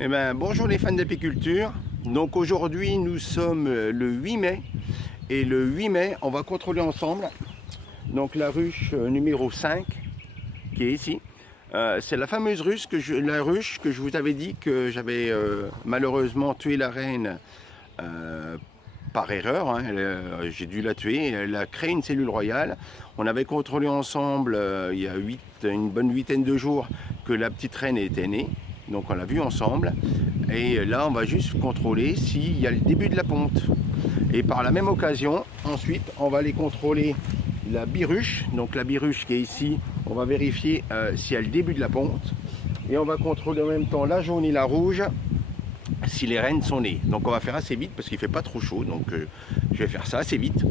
Eh ben, bonjour les fans d'apiculture. Donc aujourd'hui nous sommes le 8 mai et le 8 mai on va contrôler ensemble donc la ruche numéro 5 qui est ici. C'est la fameuse ruche la ruche que je vous avais dit que j'avais malheureusement tué la reine par erreur, hein. J'ai dû la tuer, elle a créé une cellule royale. On avait contrôlé ensemble il y a une bonne huitaine de jours que la petite reine était née. Donc on l'a vu ensemble. Et là on va juste contrôler s'il y a le début de la ponte. Et par la même occasion, ensuite on va aller contrôler la biruche. Donc la biruche qui est ici, on va vérifier s'il y a le début de la ponte. Et on va contrôler en même temps la jaune et la rouge, si les reines sont nées. Donc on va faire assez vite parce qu'il ne fait pas trop chaud. Donc je vais faire ça assez vite.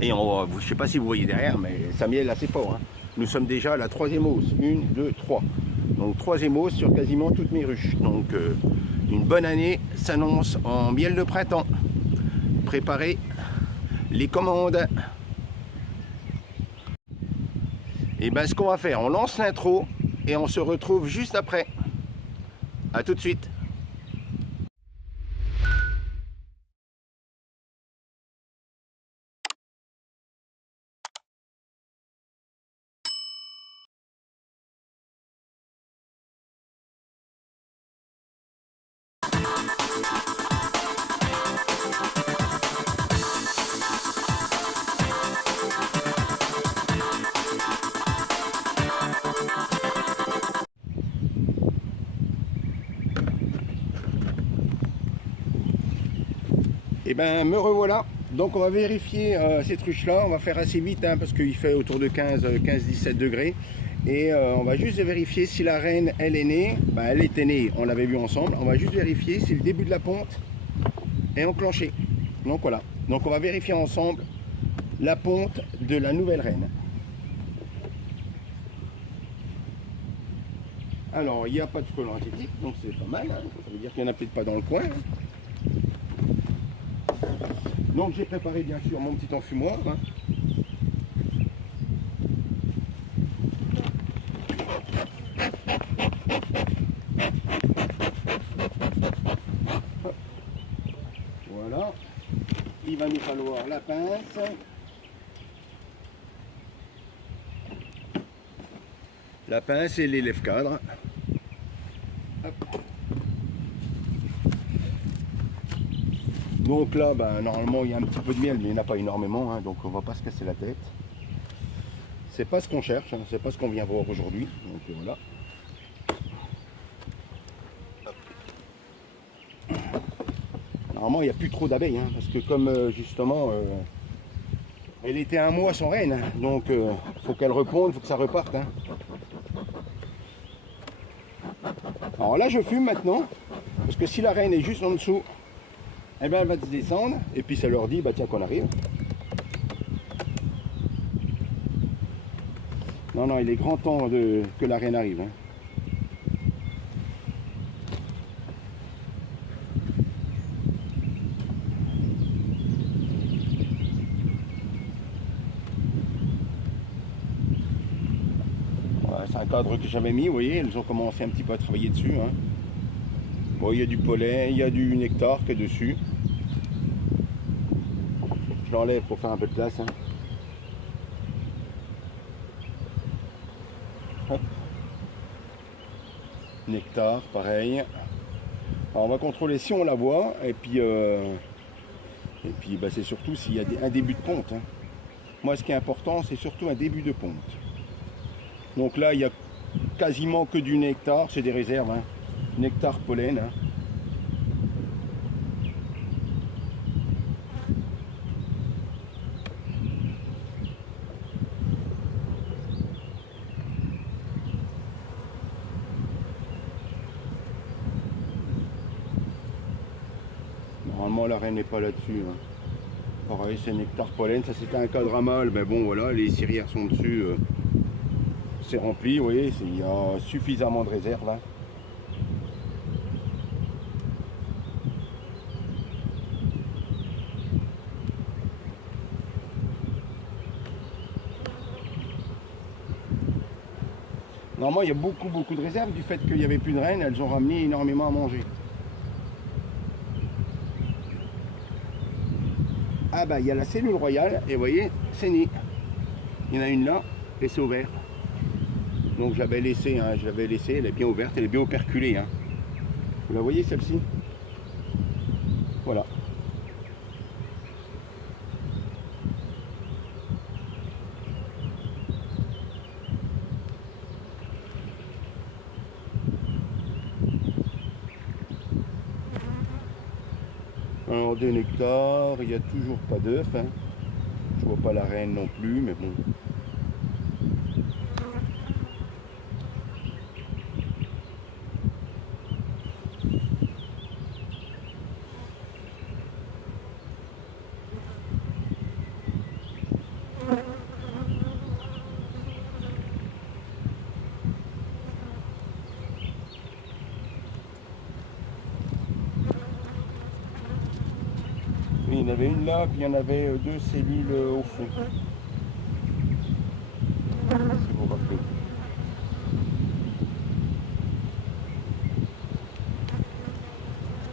Et je ne sais pas si vous voyez derrière, mais ça miel assez fort, hein. Nous sommes déjà à la troisième hausse. 1, 2, 3. Donc troisième hausse sur quasiment toutes mes ruches. Donc une bonne année s'annonce en miel de printemps. Préparez les commandes. Et bien ce qu'on va faire, on lance l'intro et on se retrouve juste après. A tout de suite. Et ben me revoilà. Donc on va vérifier cette ruche là, on va faire assez vite hein, parce qu'il fait autour de 15-17 degrés. Et on va juste vérifier si la reine elle est née. Ben, elle était née, on l'avait vu ensemble. On va juste vérifier si le début de la ponte est enclenché. Donc voilà. Donc on va vérifier ensemble la ponte de la nouvelle reine. Alors il n'y a pas de frelons asiatiques, donc c'est pas mal, hein. Ça veut dire qu'il n'y en a peut-être pas dans le coin, hein. Donc j'ai préparé bien sûr mon petit enfumoir, hein. Voilà. Il va nous falloir la pince. La pince et l'élève cadre. Hop. Donc là, ben, normalement il y a un petit peu de miel, mais il n'y en a pas énormément, hein, donc on ne va pas se casser la tête. C'est pas ce qu'on cherche, hein, c'est pas ce qu'on vient voir aujourd'hui. Donc voilà. Normalement il n'y a plus trop d'abeilles, hein, parce que comme justement elle était un mois sans reine, donc faut qu'elle reponde, faut que ça reparte, hein. Alors là je fume maintenant, parce que si la reine est juste en dessous, eh ben, elle va se descendre, et puis ça leur dit, bah tiens qu'on arrive. Non, non, il est grand temps que la reine arrive, hein. Voilà, c'est un cadre que j'avais mis, vous voyez, elles ont commencé un petit peu à travailler dessus, hein. Bon, il y a du pollen, il y a du nectar qui est dessus. Je l'enlève pour faire un peu de place, hein. Hop. Nectar, pareil. Alors on va contrôler si on la voit, et puis bah, c'est surtout s'il y a un début de ponte, hein. Moi ce qui est important c'est surtout un début de ponte. Donc là il n'y a quasiment que du nectar, c'est des réserves, hein. Nectar, pollen, hein. Normalement la reine n'est pas là-dessus, hein. Pareil c'est nectar, pollen, ça c'était un cadre à mâle, mais bon voilà, les cirières sont dessus, c'est rempli, vous voyez, il y a suffisamment de réserves, hein. Normalement, il y a beaucoup de réserves du fait qu'il n'y avait plus de reines. Elles ont ramené énormément à manger. Ah bah, il y a la cellule royale et vous voyez, c'est né. Il y en a une là et c'est ouvert. Donc j'avais laissé, hein, elle est bien ouverte, elle est bien operculée. Hein. Vous la voyez celle-ci? Voilà. Alors de nectar, il n'y a toujours pas d'œuf. Hein. Je vois pas la reine non plus, mais bon. Il y en avait une là, puis il y en avait deux cellules au fond. Si vous vous rappelez.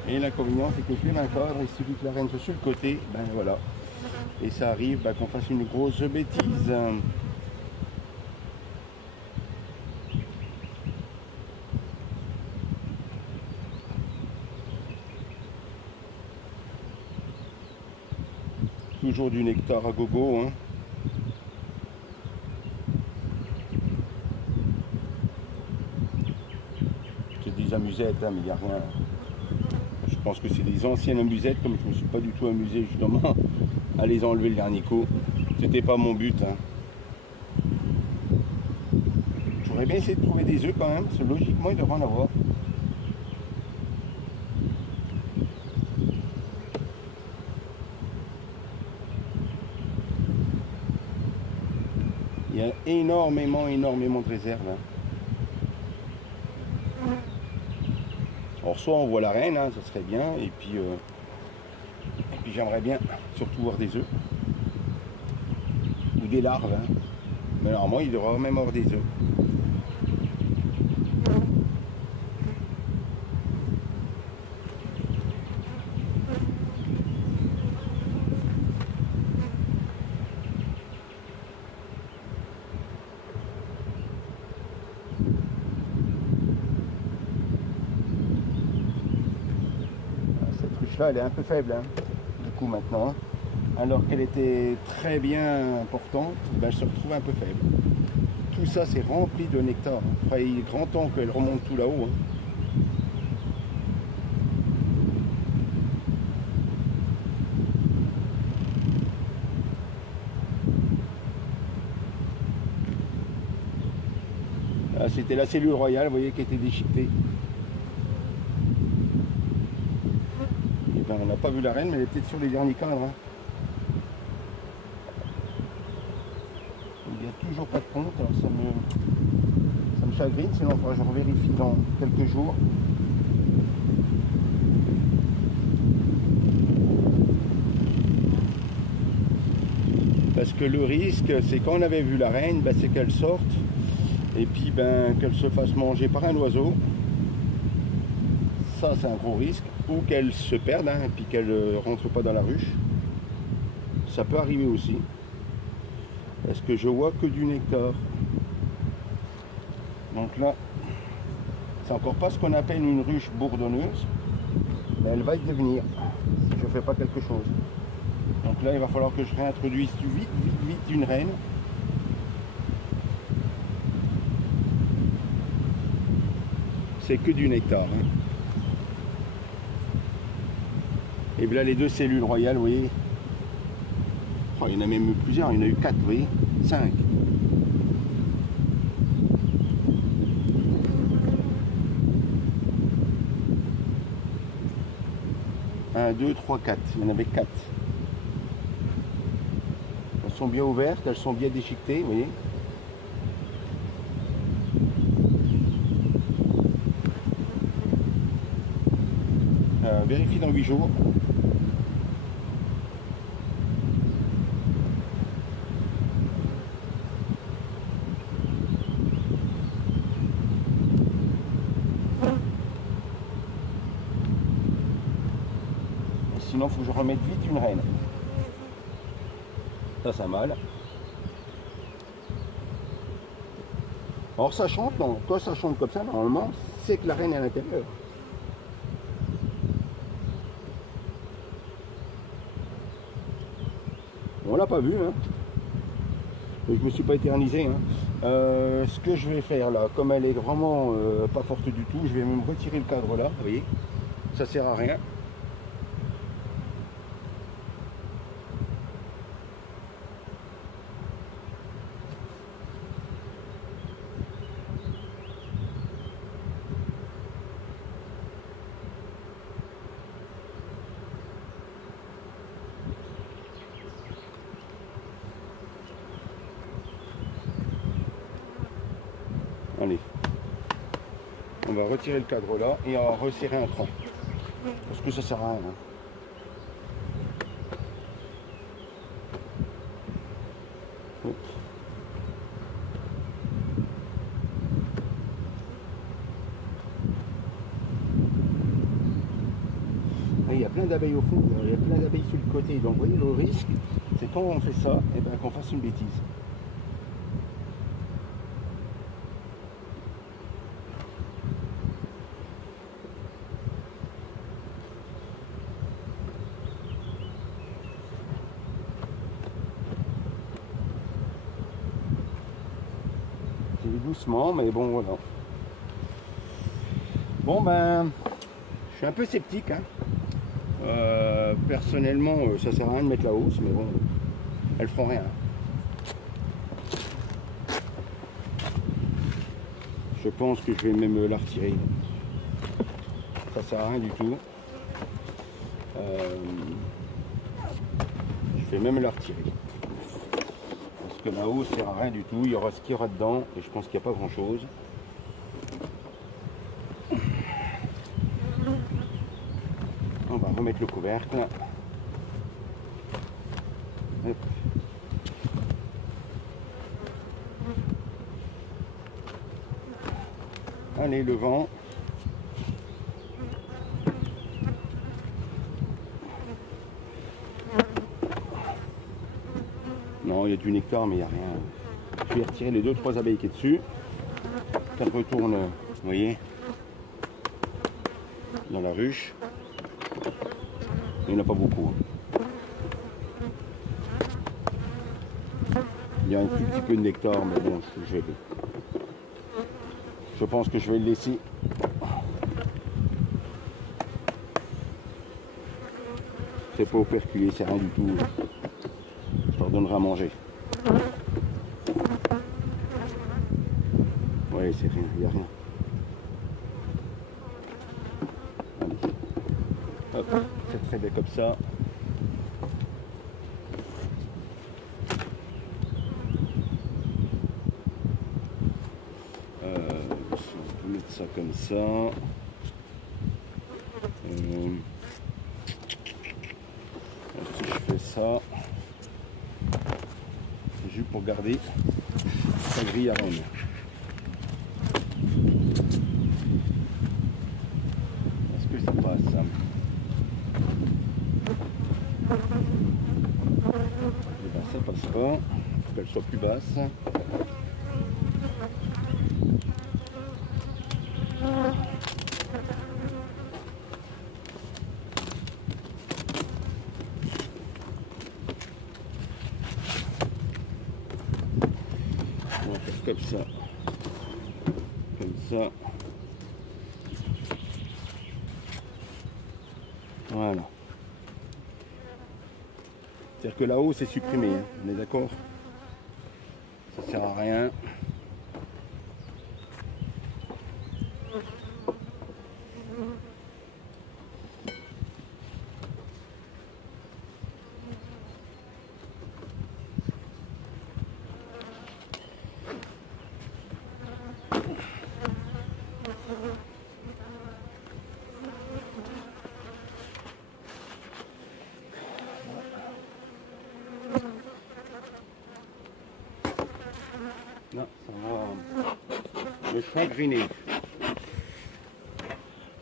Et l'inconvénient, c'est que plus d'un cadre, il suffit que la reine soit sur le côté, ben voilà. Et ça arrive ben, qu'on fasse une grosse bêtise. Toujours du nectar à gogo. Hein. C'est des amusettes, hein, mais il n'y a rien. Je pense que c'est des anciennes amusettes, comme je ne me suis pas du tout amusé justement à les enlever le dernier coup. C'était pas mon but. Hein. J'aurais bien essayé de trouver des œufs quand même, parce que logiquement il devrait en avoir. Il y a énormément de réserves. Hein. Alors soit on voit la reine, hein, ça serait bien, et puis j'aimerais bien surtout voir des œufs. Ou des larves. Hein. Mais normalement il devrait même avoir des œufs. Là, elle est un peu faible hein, du coup maintenant, hein. Alors qu'elle était très bien importante, ben, elle se retrouve un peu faible. Tout ça c'est rempli de nectar, hein. Enfin, il est grand temps qu'elle remonte tout là-haut. Hein. C'était la cellule royale, vous voyez, qui était déchiquetée. On n'a pas vu la reine, mais elle est peut-être sur les derniers cadres. Hein. Il n'y a toujours pas de ponte, alors ça me chagrine, sinon je revérifie dans quelques jours. Parce que le risque, c'est quand on avait vu la reine, ben, c'est qu'elle sorte et puis ben, qu'elle se fasse manger par un oiseau. Ça, c'est un gros risque. Ou qu'elle se perde hein, et puis qu'elle ne rentre pas dans la ruche. Ça peut arriver aussi. Parce que je vois que du nectar. Donc là, c'est encore pas ce qu'on appelle une ruche bourdonneuse. Mais elle va y devenir si je ne fais pas quelque chose. Donc là, il va falloir que je réintroduise vite une reine. C'est que du nectar. Hein. Et là les deux cellules royales, vous voyez. Oh, il y en a même eu plusieurs, il y en a eu 4, vous voyez. 5. Un, 2, 3, 4. Il y en avait 4. Elles sont bien ouvertes, elles sont bien déchiquetées, vous voyez. Vérifie dans 8 jours. sinon il faut que je remette vite une reine. Ça mal. Alors ça chante, non, quand ça chante comme ça, normalement, c'est que la reine est à l'intérieur. On l'a pas vu, hein. Je me suis pas éternisé, hein. Ce que je vais faire là, comme elle est vraiment pas forte du tout, je vais même retirer le cadre là, vous voyez, ça sert à rien. Allez, on va retirer le cadre là et on va resserrer un cran. Parce que ça sert à rien. Hein. Hop. Et il y a plein d'abeilles au fond, il y a plein d'abeilles sur le côté. Donc vous voyez le risque, c'est quand on fait ça, et ben, qu'on fasse une bêtise. Doucement, mais bon voilà. Bon ben, je suis un peu sceptique. Hein. Personnellement, ça sert à rien de mettre la hausse, mais bon, elles feront rien. Je pense que je vais même la retirer. Ça sert à rien du tout. Je vais même la retirer. Que la hausse sert à rien du tout, il y aura ce qu'il y aura dedans et je pense qu'il n'y a pas grand chose. On va remettre le couvercle. Hop. Allez, le vent. Non, il y a du nectar, mais il n'y a rien. Je vais retirer les 2-3 abeilles qui est dessus. Ça retourne, vous voyez, dans la ruche. Il n'y en a pas beaucoup. Il y a un tout petit peu de nectar, mais bon, je pense que je vais le laisser. C'est pas operculé, c'est rien du tout. Je leur donnerai à manger. Ouais, c'est rien, il n'y a rien. Allez. Hop, c'est très bien comme ça. Si on peut mettre ça comme ça. Si je fais ça, c'est juste pour garder sa grille à reine. Est-ce que ça passe? Et ben ça passe pas, il faut qu'elle soit plus basse. On va faire comme ça. Comme ça. Voilà. C'est-à-dire que là-haut c'est supprimé, hein. On est d'accord? Ça sert à rien. Non, ça va me chagriner.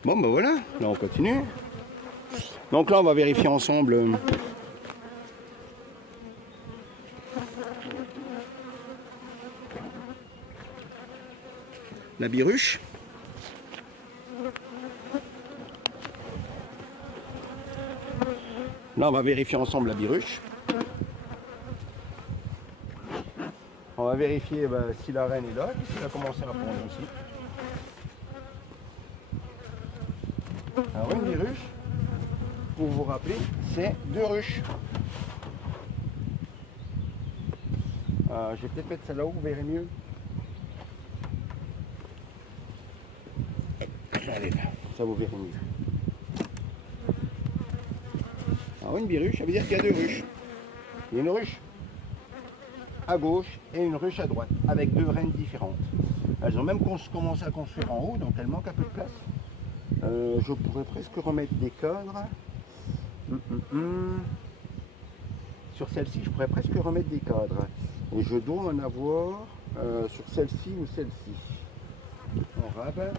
Bon ben voilà, là on continue. Donc là, on va vérifier ensemble. La biruche. Là, on va vérifier ensemble la biruche. On va vérifier si la reine est là, si elle a commencé à pondre aussi. Alors une biruche, pour vous rappeler, c'est 2 ruches. Je vais peut-être mettre celle-là où vous verrez mieux. Allez, ça vous verrez mieux. Alors une biruche, ça veut dire qu'il y a 2 ruches. Il y a une ruche à gauche et une ruche à droite, avec 2 reines différentes. Elles ont même commencé à construire en haut, donc elles manquent un peu de place. Je pourrais presque remettre des cadres. Sur celle-ci, je pourrais presque remettre des cadres. Et je dois en avoir sur celle-ci ou celle-ci. On rabat.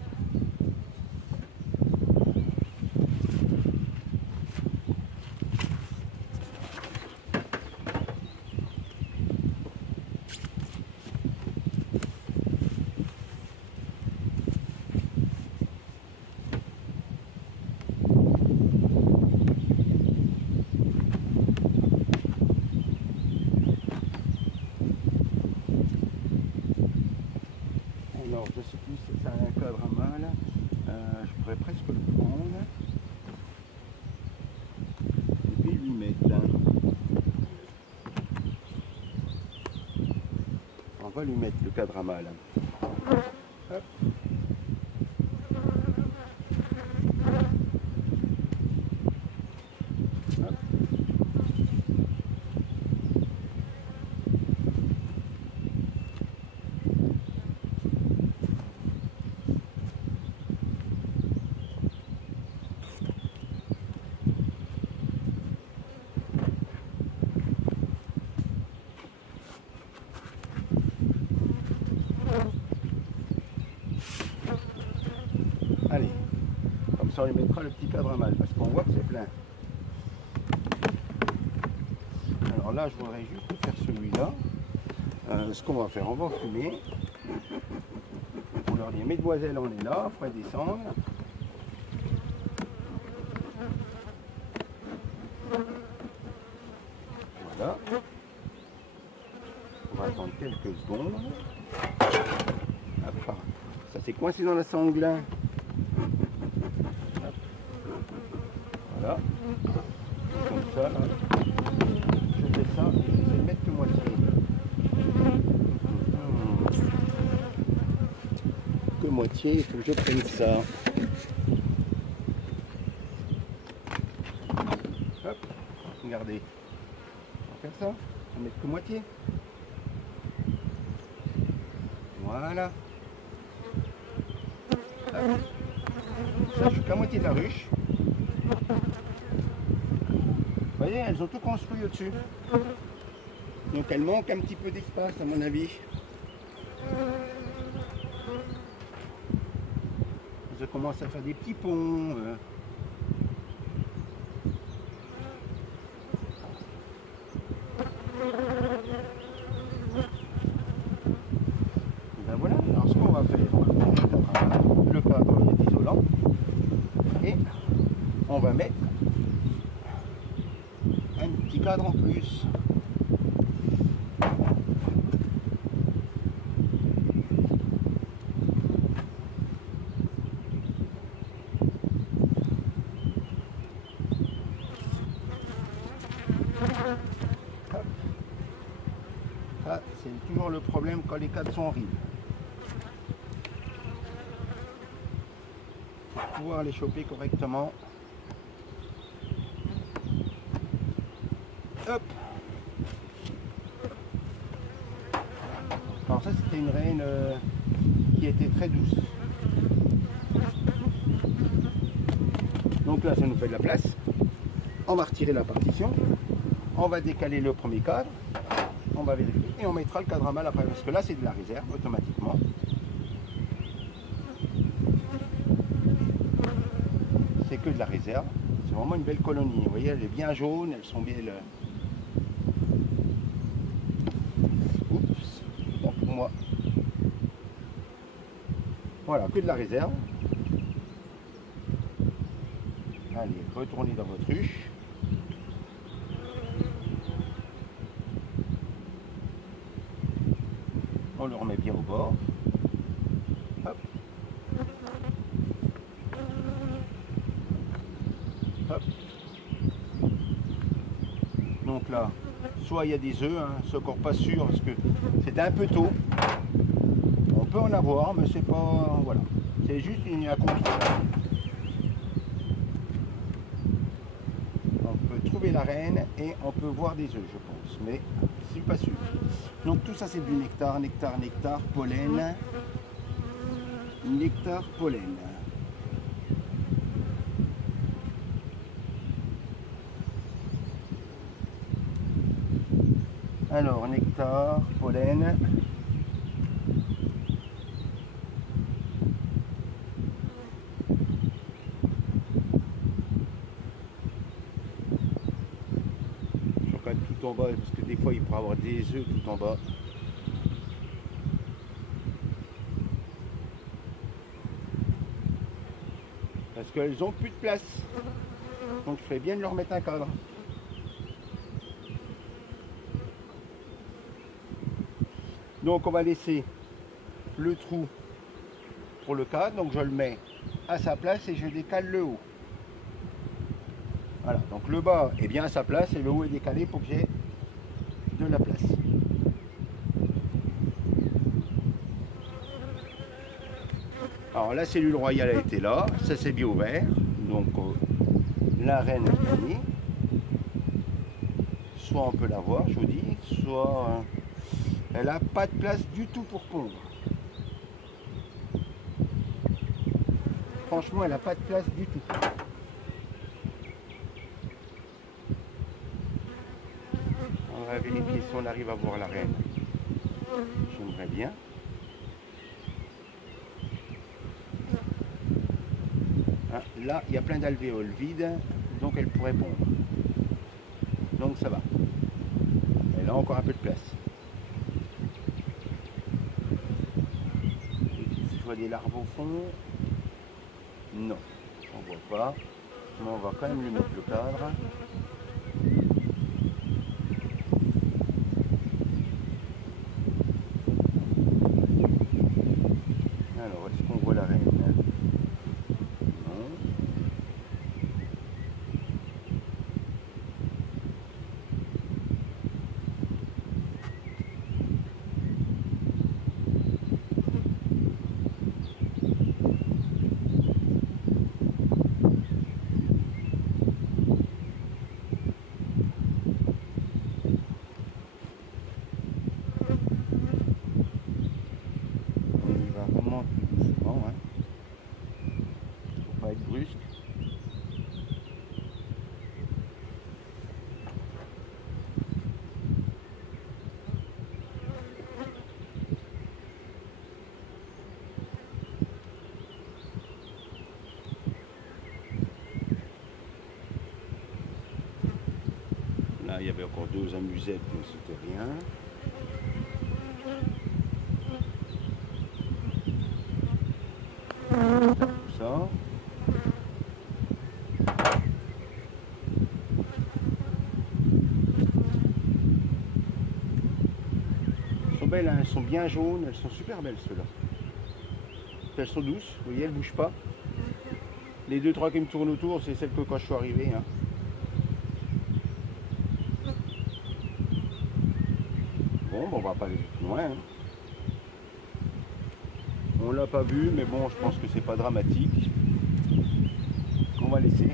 Alors, je sais plus si c'est un cadre à mal. Je pourrais presque le prendre. Et puis lui mettre. On va lui mettre le cadre à mal. Hop. Hop. Allez, comme ça on lui mettra le petit cadre à mal parce qu'on voit que c'est plein. Alors là, je voudrais juste faire celui-là. Ce qu'on va faire, on va fumer. On leur dit, mesdemoiselles, on est là, il faut descendre. Voilà. On va attendre quelques secondes. Hop. Ça s'est coincé dans la sangle. Hop. Voilà. Et comme ça, là, je fais ça, je vais mettre que moitié. Que moitié, il faut que je prenne ça. Hop, regardez. On va faire ça, on va mettre que moitié. Voilà. Hop. Ça, je fais que la moitié de la ruche. Vous voyez, elles ont tout construit au-dessus. Donc elles manquent un petit peu d'espace à mon avis. Je commence à faire des petits ponts. Ben voilà, alors ce qu'on va faire, on va mettre le cadre isolant et on va mettre un petit cadre en plus. Ça, c'est toujours le problème quand les cadres sont horribles. Pour pouvoir les choper correctement. Hop. Alors ça, c'était une reine qui était très douce. Donc là, ça nous fait de la place. On va retirer la partition. On va décaler le premier cadre. On va vérifier et on mettra le cadre à mal après parce que là c'est de la réserve automatiquement. C'est que de la réserve, C'est vraiment une belle colonie. Vous voyez, elle est bien jaune, elles sont bien... Oups, bon pour moi. Voilà, que de la réserve. Allez, retournez dans votre ruche. On le remet bien au bord. Hop. Hop. Donc là, soit il y a des œufs, hein, c'est encore pas sûr parce que c'est un peu tôt. On peut en avoir, mais c'est pas... Voilà. C'est juste un contrôle. On peut trouver la reine et on peut voir des œufs, je pense. Mais je suis pas sûr. Donc tout ça c'est du nectar, nectar, nectar, pollen. Nectar, pollen. Alors, nectar, pollen. Je regarde tout en bas parce que des fois il pourrait y avoir des œufs tout en bas. Parce qu'elles ont plus de place. Donc je ferais bien de leur mettre un cadre. Donc on va laisser le trou pour le cadre. Donc je le mets à sa place et je décale le haut. Voilà, donc le bas est bien à sa place et le haut est décalé pour que j'ai de la place. Alors la cellule royale a été là, ça s'est bien ouvert. Donc la reine est finie. Soit on peut la voir, je vous dis, soit elle n'a pas de place du tout pour pondre. Franchement, elle n'a pas de place du tout. On va vérifier si on arrive à voir la reine. J'aimerais bien. Ah, là, il y a plein d'alvéoles vides, donc elle pourrait pondre. Donc ça va. Elle a encore un peu de place. Si je vois des larves au fond, non, on voit pas. Mais on va quand même lui mettre le cadre. Alors, est-ce qu'on voit la reine? Non. On y va vraiment doucement, hein. Faut pas être brusque. Là, il y avait encore deux amusettes, mais c'était rien. Tout ça. Elles sont belles, hein, elles sont bien jaunes, elles sont super belles ceux-là. Elles sont douces, vous voyez, elles ne bougent pas. Les deux, trois qui me tournent autour, c'est celles que quand je suis arrivé. Hein. Bon, on va pas aller plus loin. Hein. On l'a pas vu, mais bon, je pense que c'est pas dramatique. On va laisser.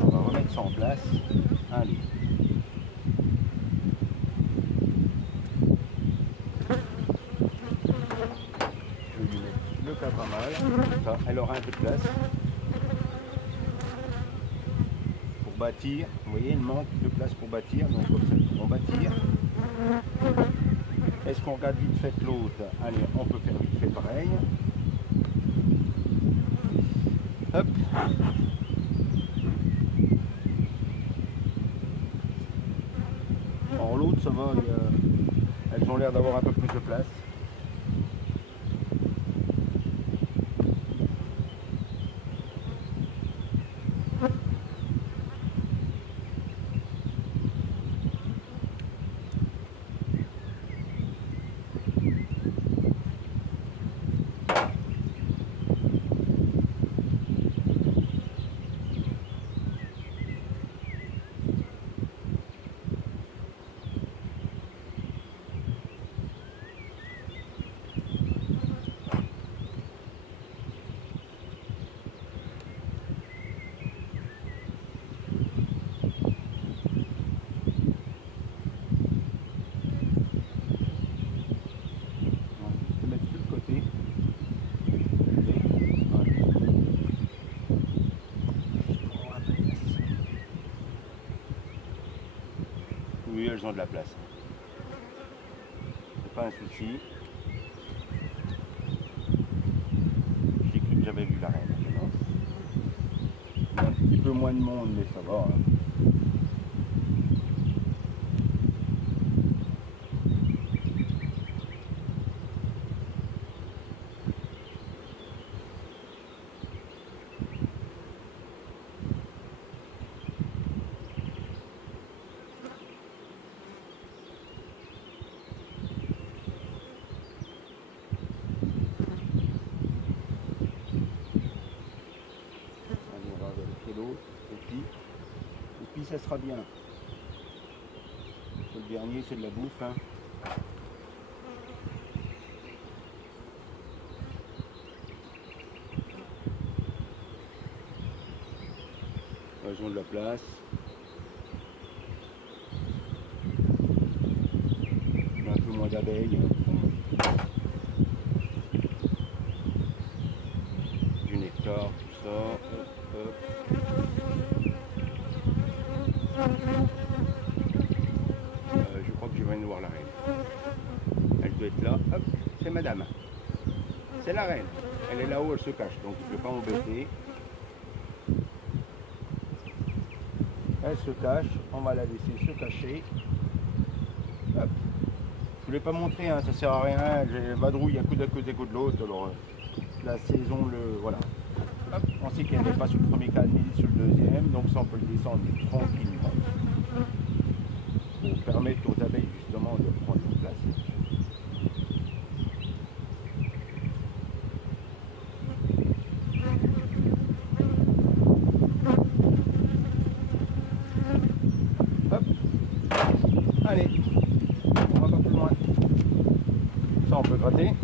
On va remettre ça en place. Allez. Je vais lui mettre le cadre pas mal. Ça, elle aura un peu de place. bâtir. Vous voyez, il manque de place pour bâtir, donc comme ça, ils vont bâtir. Est-ce qu'on regarde vite fait l'autre? Allez, on peut faire vite fait pareil. Hop. Alors l'autre, ça va, elles ont l'air d'avoir un peu plus de place. Oui, elles ont de la place. C'est pas un souci. J'ai cru que j'avais vu la reine. Non. Il y a un petit peu moins de monde, mais ça va. Hein. Et puis ça sera bien. Le dernier, c'est de la bouffe. Hein. Elles ont de la place. Un peu moins d'abeilles. Du nectar, tout ça. Hop, hop. Je crois que je viens de voir la reine. Elle doit être là. Hop, c'est madame. C'est la reine. Elle est là-haut, elle se cache. Donc je ne vais pas m'embêter. Elle se cache. On va la laisser se cacher. Hop. Je ne voulais pas montrer, hein, ça sert à rien. J'ai vadrouille un coup d'un côté, coup de l'autre. Alors la saison, voilà. Hop. On sait qu'elle n'est pas sur le premier canal ni sur le deuxième. Donc ça, on peut le descendre tranquillement. Pour permettre aux abeilles justement de prendre leur place. Hop. Allez, on va pas plus loin. Ça on peut gratter.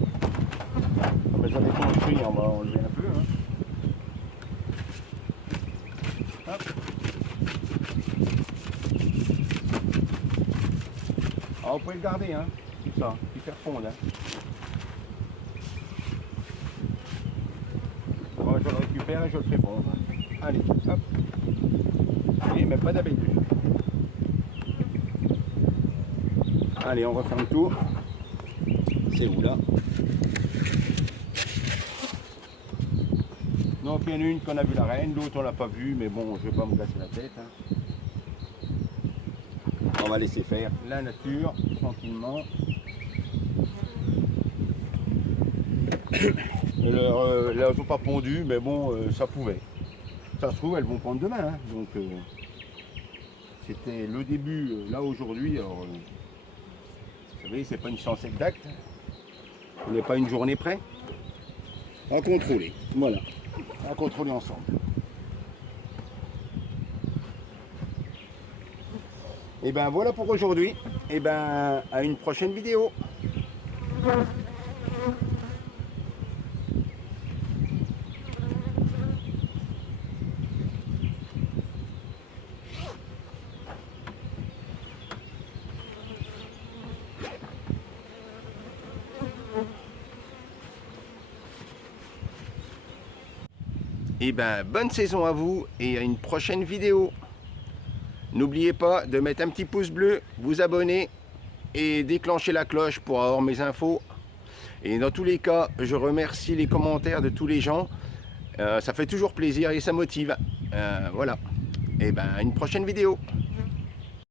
Comme les abeilles construit, on va enlever un peu. Hein. Hop. Alors vous pouvez le garder, hein, tout ça, puis faire fondre. Hein. Moi je le récupère et je le fais fondre. Allez, hop. Et mais pas d'abeilles dessus. Allez, on refait un tour. C'est où là? Donc il y en a une qu'on a vu la reine, l'autre on l'a pas vue, mais bon, je vais pas me casser la tête. Hein. On va laisser faire la nature, tranquillement. Elles ne sont pas pondues, mais bon, ça pouvait. Ça se trouve, elles vont pondre demain. Hein. Donc, c'était le début, là aujourd'hui. Alors, vous savez, c'est pas une science exacte. On n'est pas une journée près. À contrôler, voilà. À contrôler ensemble. Et ben voilà pour aujourd'hui. Et ben à une prochaine vidéo. Et ben bonne saison à vous et à une prochaine vidéo. N'oubliez pas de mettre un petit pouce bleu, vous abonner et déclencher la cloche pour avoir mes infos. Et dans tous les cas, je remercie les commentaires de tous les gens. Ça fait toujours plaisir et ça motive. Voilà. Et ben, à une prochaine vidéo.